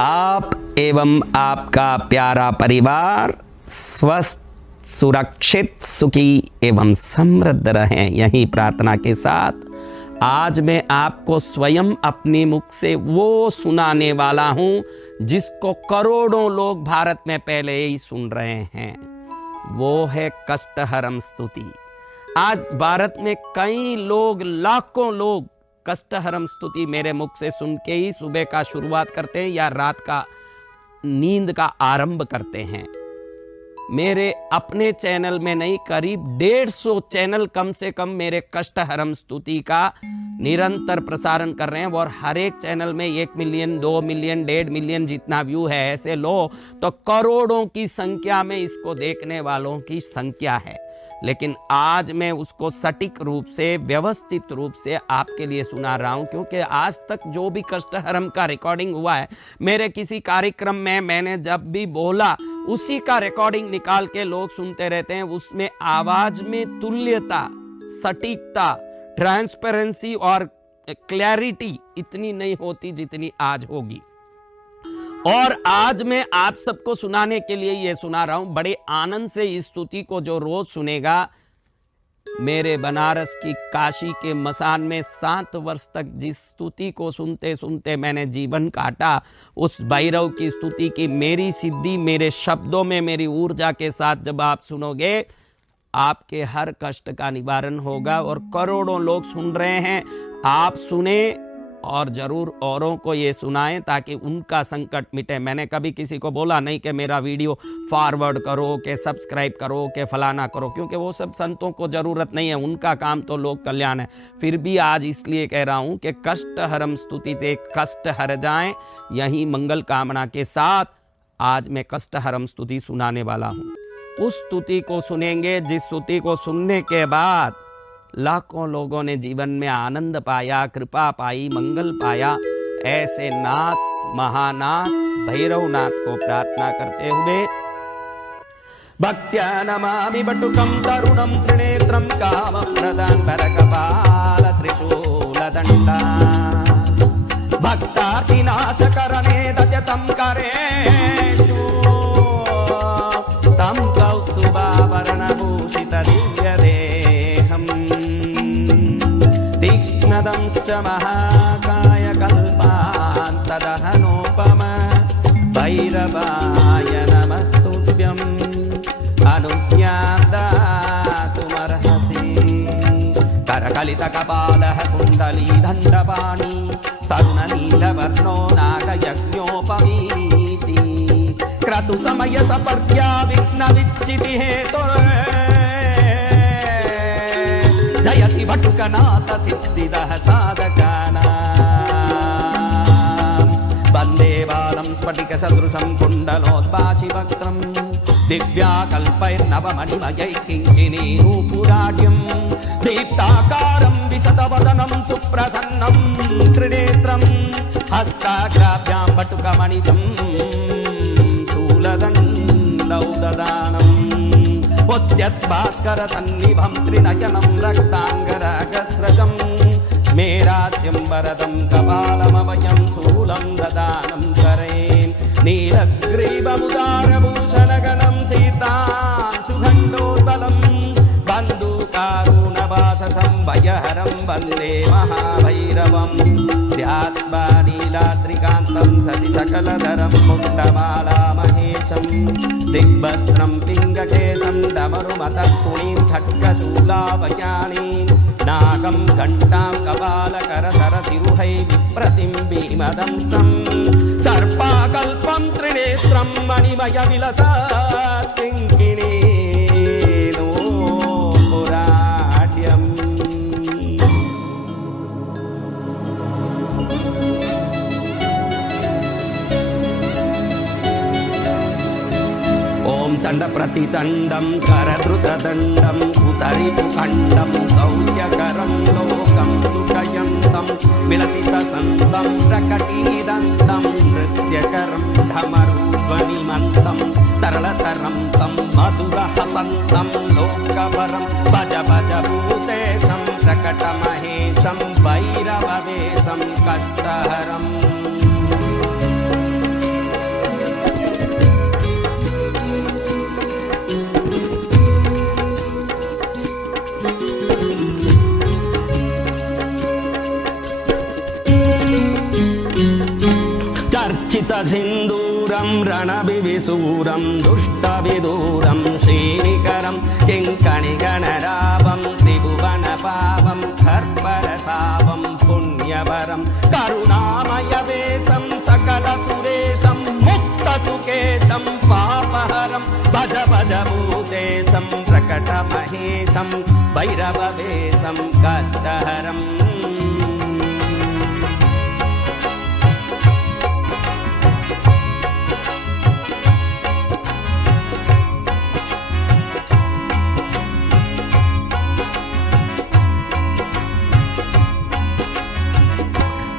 आप एवं आपका प्यारा परिवार स्वस्थ, सुरक्षित, सुखी एवं समृद्ध रहें, यही प्रार्थना के साथ आज मैं आपको स्वयं अपने मुख से वो सुनाने वाला हूं जिसको करोड़ों लोग भारत में पहले ही सुन रहे हैं। वो है कष्टहरम स्तुति। आज भारत में कई लोग, लाखों लोग कष्टहरम स्तुति मेरे मुख से सुन के ही सुबह का शुरुआत करते हैं या रात का नींद का आरंभ करते हैं। मेरे अपने चैनल में नहीं, करीब 150 चैनल कम से कम मेरे कष्टहरम स्तुति का निरंतर प्रसारण कर रहे हैं और हर एक चैनल में 1 मिलियन, 2 मिलियन, 1.5 मिलियन जितना व्यू है, ऐसे लो तो करोड़ों की संख्या में इसको देखने वालों की संख्या है। लेकिन आज मैं उसको सटीक रूप से, व्यवस्थित रूप से आपके लिए सुना रहा हूं, क्योंकि आज तक जो भी कष्टहरम का रिकॉर्डिंग हुआ है मेरे किसी कार्यक्रम में, मैंने जब भी बोला उसी का रिकॉर्डिंग निकाल के लोग सुनते रहते हैं। उसमें आवाज में तुल्यता, सटीकता, ट्रांसपेरेंसी और क्लैरिटी इतनी नहीं होती जितनी आज होगी। और आज मैं आप सबको सुनाने के लिए ये सुना रहा हूं। बड़े आनंद से इस स्तुति को जो रोज सुनेगा, मेरे बनारस की काशी के मसान में 7 वर्ष तक जिस स्तुति को सुनते सुनते मैंने जीवन काटा, उस भैरव की स्तुति की मेरी सिद्धि मेरे शब्दों में, मेरी ऊर्जा के साथ जब आप सुनोगे, आपके हर कष्ट का निवारण होगा। और करोड़ों लोग सुन रहे हैं, आप सुने और जरूर औरों को ये सुनाएं ताकि उनका संकट मिटे। मैंने कभी किसी को बोला नहीं कि मेरा वीडियो फॉरवर्ड करो, कि सब्सक्राइब करो, कि फलाना करो, क्योंकि वो सब संतों को जरूरत नहीं है, उनका काम तो लोक कल्याण है। फिर भी आज इसलिए कह रहा हूं कि कष्टहरम स्तुति से कष्ट हर जाएं, यही मंगल कामना के साथ आज मैं कष्टहरम स्तुति सुनाने वाला हूं। उस स्तुति को सुनेंगे जिस स्तुति को सुनने के बाद लाखों लोगों ने जीवन में आनंद पाया, कृपा पाई, मंगल पाया। ऐसे नाथ, महानाथ, भैरवनाथ को प्रार्थना करते हुए, भक्त्या नमामि बटुकं तरुणं त्रिनेत्रं कामप्रदां वरकपाल त्रिशूलदण्डा भक्तार्तिनाशकरणे दयतं करेषु तं कौस्तुभाभरणभूषित दिव्यदेहम् तीक्ष्णदंश्च महाकाय कल्पान्तदहनोपम भैरवाय नमस्तुभ्यम् अनुज्ञां दातुमर्हसि। करकलितकपालः कुण्डलीदण्डपाणि तरुणनीलवर्णो नागयज्ञोपवीति क्रतुसमयसपर्या विघ्नविच्चितिहेतुर् जयति भटुकनाथ सिद्धिदः साधकानां वन्दे बालं स्फटिकसदृशं कुण्डलोद्भासिवक्त्रं दिव्याकल्पैर्नवमणिमयैः किङ्किणीनूपुराढ्यं दीप्ताकारं विशदवदनं सुप्रसन्नं त्रिनेत्रं हस्ताग्राभ्यां भटुकमणिशं शूलदण्डौ ददानम् उद्यद्भास्करसन्निभं त्रिनयनं रक्ताङ्गरागस्रजं स्मेरास्यं वरदं कपालमभयं शूलं ददानं करेन् नीलग्रीवमुदारभूषणगणं सीतां सुगन्धोद्बलं बन्धुकारुणवाससं भयहरं वन्दे महाभैरवं ध्यात्वा नीलाद्रिकान्तं सति सकलधरं मुण्डमालामहेशं दिग्वस्त्रं पिङ्गकेशं डमरुमतः कुणीं खड्गशूलाभयाणीं नागं घण्टां कपालकरधरसिरुहै विप्रतिम्बिमदंशं सर्पाकल्पं त्रिनेत्रं मणिमयविलसत् किङ्किणीनूपुराढ्यम्। ॐ चण्डप्रतिचण्डं करधृतदण्डं उतरिपुखण्डं सौर्यकरं लोकं सुखयन्तं विलसितसन्तं प्रकटीदन्तं नृत्यकरं धमरुध्वनिमन्तं तरलतरं तं मधुरहसन्तं लोकवरं भज भज भूतेशं प्रकटमहेशं भैरववेशं कष्टहरम्। चितसिन्दूरं रणविविसूरं दुष्टविदूरं श्रीनिकरं किङ्कणिगणरावं त्रिभुवनपावं खर्परसावं पुण्यवरं करुणामयवेशं सकलसुरेशं मुक्तसुकेशं पापहरं भज भज भूतेशं प्रकटमहेशं भैरववेशं कष्टहरम्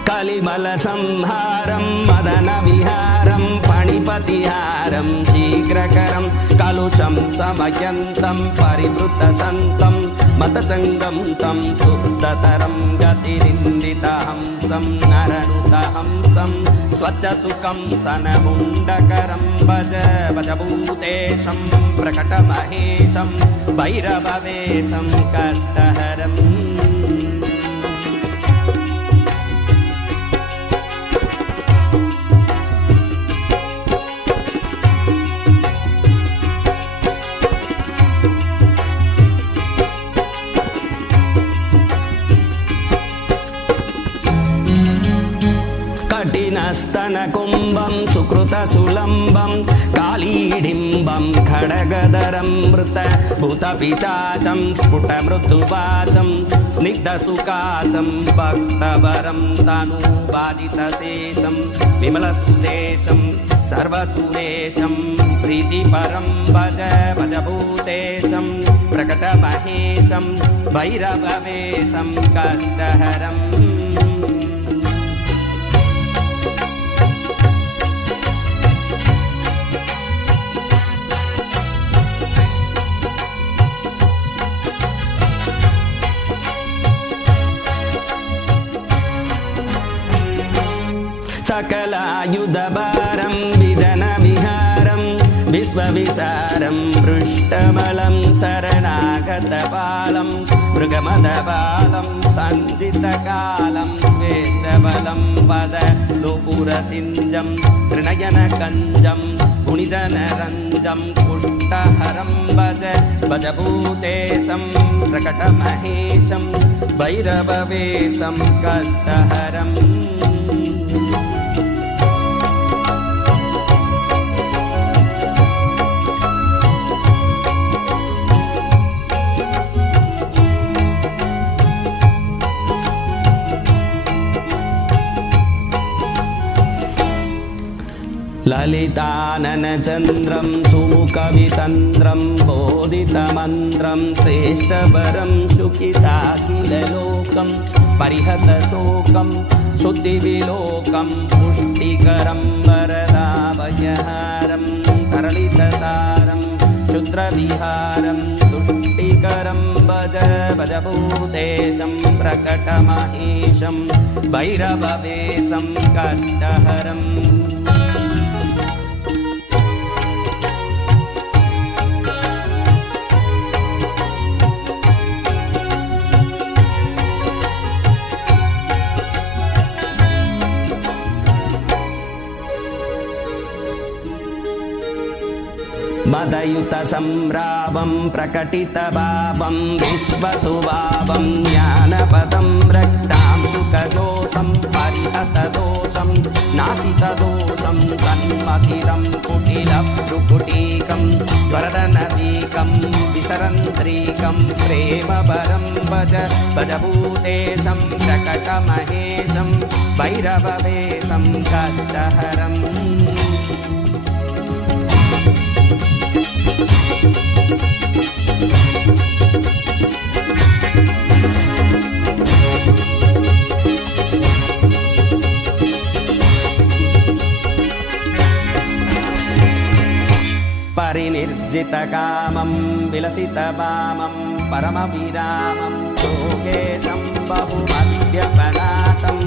कलिमल संहारं मदन विहारं फणिपतिहारं शीघ्रकरं कलुषं समयन्तं परिवृतसन्तं मतचङ्गं तं शुद्धतरं गतिरिन्दितहंसं नरनुतहंसं स्वच्छसुखं सनमुण्डकरं भज भज भूतेशं प्रकटमहेशं भैरववेशं कष्टहरम् कठिनस्तनकुम्भं सुकृतसुलम्बं कालीडिम्बं खड्गधरं मृतभूतपिशाचं स्फुटमृदुवाचं स्निग्धसुखाचं भक्तवरं तनुबाधितशेषं विमलसुदेशं सर्वसुरेशं प्रीतिपरं भज भज भूतेशं प्रकटमहेशं भैरववेशं कष्टहरम् सकलायुधभारं विजनविहारं विश्वविसारं पृष्ठबलं शरणागतपालं मृगमदबालं सञ्जितकालं श्रेष्ठबलं पदलोपुरसिञ्जं त्रिनयनकञ्जं पुनिजनरञ्जं पुष्टहरं भज भज भूतेशं प्रकटमहेशं भैरववेशं कष्टहरम् ललिताननचन्द्रं सुमुखवितन्द्रं बोधितमन्त्रं श्रेष्ठवरं सुखिताखिललोकं परिहतशोकं शुद्धिविलोकं पुष्टिकरं वरदाभयहारं तरलितसारं क्षुद्रविहारं तुष्टिकरं भज भज भूतेशं प्रकटमहेशं भैरववेशं कष्टहरम् मदयुतसम्रावं प्रकटितभावं विश्वसुभावं ज्ञानपदं रक्तां सुखदोषं परिहतदोषं नासितदोषं सन्मतिरं कुटिलभ्रुकुटीकं वरदनदीकं विसरन्त्रीकं प्रेमवरं भज भज भूतेशं प्रकटमहेशं भैरववेशं कष्टहरम् परिनिर्जितकामं विलसितवामं परमविरामं योगेशं बहुमद्यपनाथं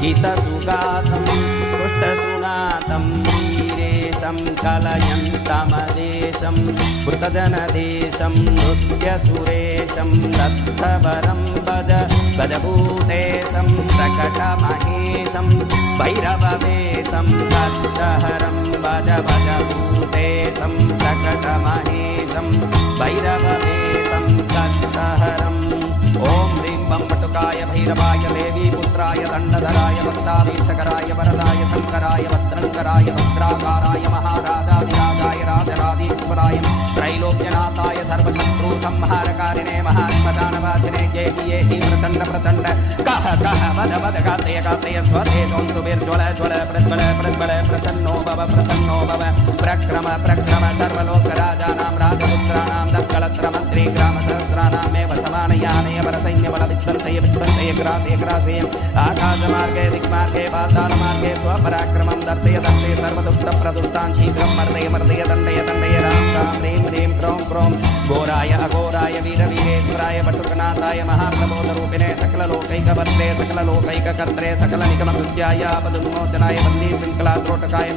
गीतसुगातं पुष्टसुनातं वीरेशं देशं कलयन्तमदेशं भृतजनदेशं नृत्यसुरेशं दत्तवरं भज भजभूतेशं प्रकटमहेशं भैरववेशं दत्तहरं भज भजभूतेशं प्रकटमहेशं भैरववेशं दत्तहरम् ओम ह्रीं बं पटुकाय भैरवाय देवी पुत्राय दंडधराय भक्तावीशकराय वरदाय शंकराय भद्रंकराय भद्राकाराय महाराजाधिराजाय राजराजेश्वराय त्रैलोक्यनाथाय सर्वशत्रु संहारकारिणे महात्मदानवासिने केहि प्रचंड प्रचंड कह कह वद वद गात्रय गात्रय स्वतेजों सुबीर्ज्वल ज्वल प्रज्वल प्रज्वल प्रसन्नो भव प्रक्रम प्रक्रम सर्वलोकराजानां राजपुत्राणां दत्कलत्र मन्त्री ग्रामसहस्राणामेव समानयाने सैन्यबल विध्वंसय विध्वंसय ग्रासे ग्रासे आकाशमार्गे दिक्मार्गे पातालमार्गे स्वपराक्रमं दर्शय दर्शय सर्वदुष्टप्रदुष्टान् शीघ्रं मर्दय मर्दय दण्डय दण्डय राम राम ह्रीं ह्रीं क्रों क्रों घोराय अघोराय वीरवीरेश्वराय पटुकनाथाय महाप्रबोधरूपिणे सकललोकैकवर्ते सकललोकैककर्त्रे सकलनिगमकृत्याय आपदुन्मोचनाय बन्दी शृङ्खलात्रोटकाय